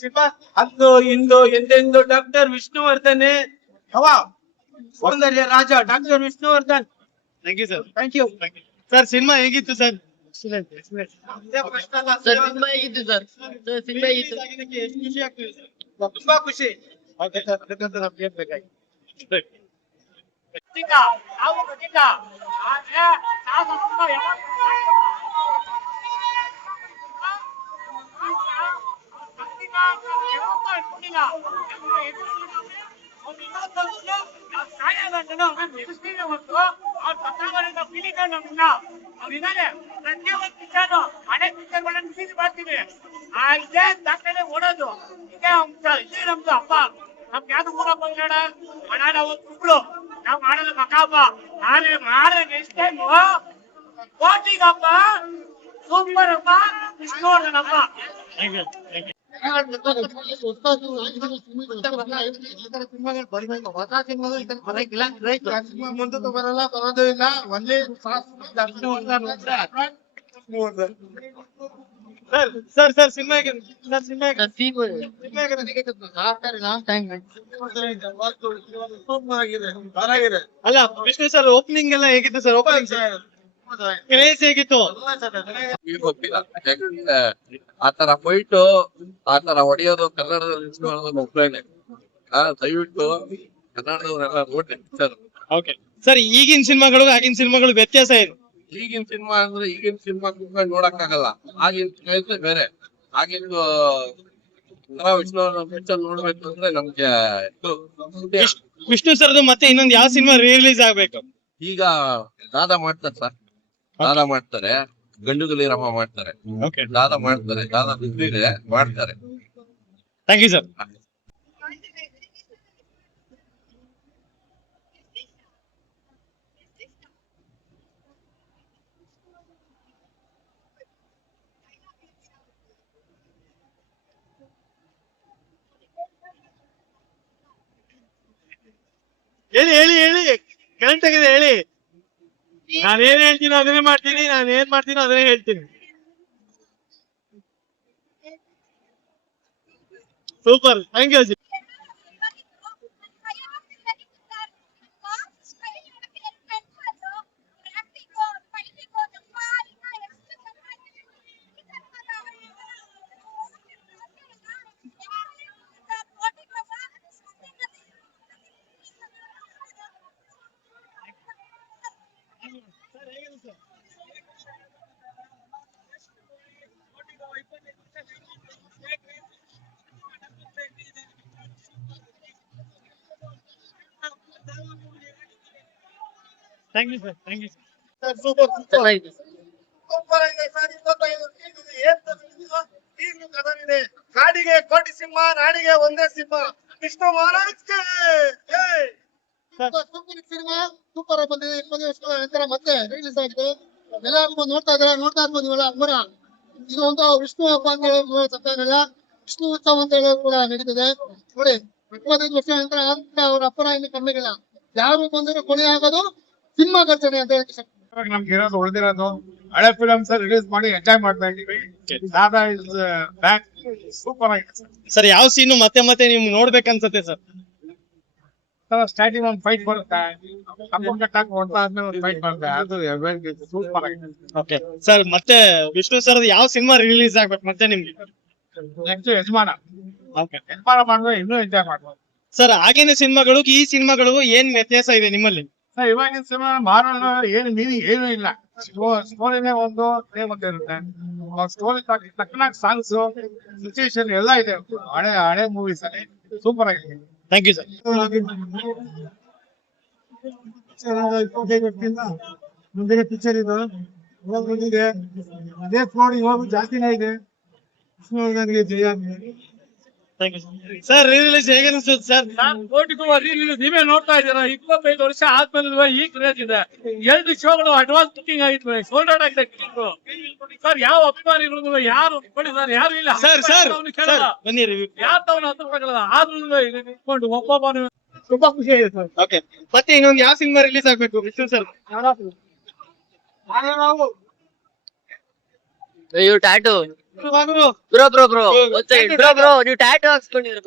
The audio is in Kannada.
ಸಿನಿಮಾ ಅಂದು ಇಂದು ಎಂದೆಂದು ಡಾಕ್ಟರ್ ವಿಷ್ಣುವರ್ಧನೆ ಹವಾ ಸೌಂದರ್ಯ ರಾಜ doctor Vishnuvardhan. Thank you sir. Thank you sir cinema ಹೇಗಿತ್ತು ಸರ್? ಇದೇ ಪ್ರಶ್ನೆ ಅಲ್ಲ. ಸರ್ ಸಿನಿಮಾ ಹೇಗಿತ್ತು ಸರ್? ಸಿನಿಮಾ ಹೇಗಿತ್ತು? ಆಗಿದ್ದಕ್ಕೆ ಎಷ್ಟು ಖುಷಿ ಆಗ್ತದೆ ಸರ್? ತುಂಬಾ ಖುಷಿ. ಓಕೆ ಸರ್, ಅದಕ್ಕಂತ ನಮ್ಗೆ ಏನ್ ಬೇಕಾಗಿ ಓಡೋದು ಇದೇ ಅಂಶ, ಇದೇ ನಮ್ದು ಹಬ್ಬ. ನಮ್ಗೆ ಯಾವ್ದು ಊರ ಬಂಗಾಡ ಮನಾಡ ಕುಬ್ಳು ನಾವ್ ಮಾಡೋದು ಮಕಾಬ ಮಾಡಿದ್ರೆ ನೆಕ್ಸ್ಟ್ ಟೈಮ್ ಕೋಟಿಗ್ ಹಬ್ಬ, ಸೂಪರ್ ಹಬ್ಬ, ವಿಷ್ಣುವರ್ಧನ್ ಹಬ್ಬ. ಮುಂದಕ್ಕೆ ಬರಲ್ಲ, ಬರೋದು ಇಲ್ಲ. ಒಂದೇ ಸರ್ ಸಿನಿಮಾ ಹೇಗಿದೆ ಸರ್? ಸಿನಿಮಾ ಆಗಿದೆ. ಅಲ್ಲ ವಿಷ್ಣು ಸರ್ ಓಪನಿಂಗ್ ಎಲ್ಲ ಹೇಗಿತ್ತು ಸರ್? ಓಪನಿಂಗ್ ಕ್ರೇಜ್ ಹೇಗಿತ್ತು? ಗೊತ್ತಿಲ್ಲ, ಯಾಕಂದ್ರೆ ಆತರ ಫೈಟ್ ಆತರ ಹೊಡೆಯೋದು ಕನ್ನಡದಲ್ಲಿ ಒಬ್ಬರೇನೆ. ದಯವಿಟ್ಟು ಕನ್ನಡದವರೆಲ್ಲ ನೋಡ್ರಿ ಸರ್. ಓಕೆ ಸರ್, ಈಗಿನ ಸಿನಿಮಾಗಳು ಆಗಿನ ಸಿನಿಮಾಗಳು ವ್ಯತ್ಯಾಸ ಏನು? ಈಗಿನ ಸಿನಿಮಾ ಅಂದ್ರೆ ಈಗಿನ ಸಿನಿಮಾ ನೋಡಕ್ ಆಗಲ್ಲ. ಆಗಿನ ಕ್ರೇಜ್ ಬೇರೆ. ಆಗಿನ ವಿಷ್ಣುವರ್ಧನ್ ಪಿಕ್ಚರ್ ನೋಡ್ಬೇಕು ಅಂದ್ರೆ ನಮ್ಗೆ ವಿಷ್ಣು ಸರ್ದು ಮತ್ತೆ ಇನ್ನೊಂದು ಯಾವ ಸಿನಿಮಾ ರಿಲೀಸ್ ಆಗ್ಬೇಕು? ಈಗ ದಾದ ಮಾಡ್ತಾರೆ ಸರ್, ದಾದ ಮಾಡ್ತಾರೆ, ಗಂಡುಗಲಿ ರಾಮ ಮಾಡ್ತಾರೆ, ಓಕೆ ದಾದ ಮಾಡ್ತಾರೆ, ದಾದ ಬಿದ್ದಿದೆ ಮಾಡ್ತಾರೆ. Thank you sir. ಹೇಳಿ ಹೇಳಿ ಹೇಳಿ, ಕರೆಂಟ್ ಆಗಿದೆ ಹೇಳಿ. ನಾನೇನ್ ಹೇಳ್ತೀನಿ ಅದನ್ನೇ ಮಾಡ್ತೀನಿ, ನಾನು ಏನ್ ಮಾಡ್ತೀನೋ ಅದನ್ನೇ ಹೇಳ್ತೀನಿ. Super, thank you. Thank you sir, thank you sir. Super ಚೆನ್ನಾಗಿದೆ. ಸೂಪರ್ ಆಗಿದೆ ಸರ್. 25 ಈಗಲೂ ಕದನಿದೆ. ಕಾಡಿಗೆ ಕೋಟಿ ಸಿಂಹ, ನಾಡಿಗೆ ಒಂದೇ ಸಿಂಹ. ವಿಷ್ಣು ಮಹಾರಾಜ್ಗೆ ಜೈ. ಸೂಪರ್ ಸಿನಿಮಾ, ಸೂಪರ್ ಬಂದಿದೆ. 20 ವರ್ಷಗಳ ನಂತರ ಮತ್ತೆ ರಿಲೀಸ್ ಆಗಿದೆ. ಎಲ್ಲರಿಗೂ ನೋಡ್ತಾ ಇರ್ಬೋದು ನೀವೆಲ್ಲ. ಅಮ್ಮರ ಇದು ಒಂದು ವಿಷ್ಣು ಹಬ್ಬ ಅಂತ ಹೇಳೋದು ತಪ್ಪಾಗಲ್ಲ. ವಿಷ್ಣು ಉತ್ಸವ ಅಂತ ಹೇಳೋದು ಕೂಡ ನಡೀತಿದೆ. ನೋಡಿ, 25 ವರ್ಷಗಳ ನಂತರ ಅವ್ರ ಅಪ್ಪರ ಇನ್ನು ಕಮ್ಮಿಗಿಲ್ಲ. ಯಾರು ಬಂದರೂ ಕೊನೆ ಆಗೋದು ಸಿನಿಮಾ ಘರ್ಷಣೆ ಅಂತ ಹೇಳಿ ನಮ್ಗೆ ಇರೋದು ಉಳಿದಿರೋದು ಹಳೆ ಫಿಲಮ್ಸ್ ರಿಲೀಸ್ ಮಾಡಿ ಎಂಜಾಯ್ ಮಾಡ್ತಾ ಇದೀವಿ. ದಾದಾ ಇಸ್ ಬ್ಯಾಕ್, ಸೂಪರ್ ಆಗಿದೆ ಸರ್. ಯಾವ ಸೀನು ಮತ್ತೆ ಮತ್ತೆ ನಿಮ್ಗೆ ನೋಡ್ಬೇಕನ್ಸತ್ತೆ ಸರ್? ಸರ್. ಸ್ಟಾರ್ಟಿಂಗ್ ಒಂದು ಫೈಟ್ ಬರುತ್ತೆ, ಕಂಪೌಂಡ್ ಕಟ್ಟಾಕ್ ಹೊಡ್ತಾ ಆದ್ಮೇಲೆ ಒಂದು ಫೈಟ್ ಬರುತ್ತೆ, ಅದು ಸೂಪರ್ ಆಗಿದೆ. ಓಕೆ ಸರ್, ಮತ್ತೆ ವಿಷ್ಣು ಸರ್ ಯಾವ ಸಿನಿಮಾ ರಿಲೀಸ್ ಆಗ್ಬೇಕು ಮತ್ತೆ ನಿಮ್ಗೆ? ನೆಕ್ಸ್ಟ್ ಯಜಮಾನ. ಓಕೆ ಯಜಮಾನ ಮಾಡಿದ್ರೆ ಇನ್ನೂ ಎಂಜಾಯ್ ಮಾಡ್ಬೋದು ಸರ್. ಆಗಿನ ಸಿನಿಮಾಗಳು ಈ ಸಿನಿಮಾಗಳಿಗೂ ಏನ್ ವ್ಯತ್ಯಾಸ ಇದೆ ನಿಮ್ಮಲ್ಲಿ? ಸರ್. ಇವಾಗಿನ ಸಿನಿಮಾ ಮಾರೋಣ ಏನು ಮೀನಿಂಗ್ ಏನೂ ಇಲ್ಲ. ಸ್ಟೋರಿನೇ ಒಂದು ಮತ್ತೆ ಇರುತ್ತೆ. ಸ್ಟೋರಿ ತಕ್ಕನಾಗಿ ಸಾಂಗ್ಸ್, ಸಿಚುವೇಶನ್ ಎಲ್ಲ ಇದೆ ಹಳೆ ಮೂವೀಸ್ ಅಲ್ಲಿ. ಸೂಪರ್ ಆಗಿದೆ. Thank you sir. 25 ವರ್ಷದಿಂದ ಮುಂದಿನ ಪಿಕ್ಚರ್ ಇದು ಬಂದಿದೆ. ಅದೇ ಫ್ಲೋರ್ ಇವಾಗ ಜಾಸ್ತಿನೇ ಇದೆ. ವಿಷ್ಣುವರ್ಧನ್ಗೆ ಜಯ. ಸರ್ ರಿಲೀಸ್ ಹೇಗೆ ಅನಿಸುತ್ತೆ ಸರ್? ಕೋಟಿಗೂ ನೀವೇ ನೋಡ್ತಾ ಇದ್ದೀರಾ. 25 ವರ್ಷ ಆದ್ಮೇಲೆ ಈ ಕ್ರೇಜ್ ಇದೆ. 2 ಶೋಗಳು ಅಡ್ವಾನ್ಸ್ ಬುಕಿಂಗ್ ಆಗಿತ್ತು, ಸೋಲ್ಡ್ ಔಟ್ ಆಗಿದೆ ಸರ್. ಯಾವ ಅಭಿಮಾನಿಗಳು ಯಾರು ಕೊಟ್ಟಿದ್ದಾರೆ? ಯಾರು ಇಲ್ಲ ಸರ್. ಸರ್ ಬನ್ನಿ ರಿವ್ಯೂ. ಯಾರು ತಗೊಂಡು 10 ರೂಪಾಯಿಗಳಲ್ಲ ಆದ್ರೂ ಇಟ್ಕೊಂಡು ಒಬ್ಬೊಬ್ಬ ತುಂಬಾ ಖುಷಿ ಆಗಿದೆ ಸರ್. ಓಕೆ, ಮತ್ತೆ ಇನ್ನೊಂದು ಯಾವ ಸಿನಿಮಾ ರಿಲೀಸ್ ಆಗ್ಬೇಕು ವಿಷ್ಣು ಸರ್? ಅಯ್ಯೋ ಟ್ಯಾಟು ಬ್ರೋ ಬ್ರೋ ಬ್ರೋ ಒಂದ್ ಸೆಕೆಂಡ್ ಬ್ರೋ ಬ್ರೋ ನೀವು ಟ್ಯಾಟೂ ಹಾಕ್ಸ್ಕೊಂಡಿರೋ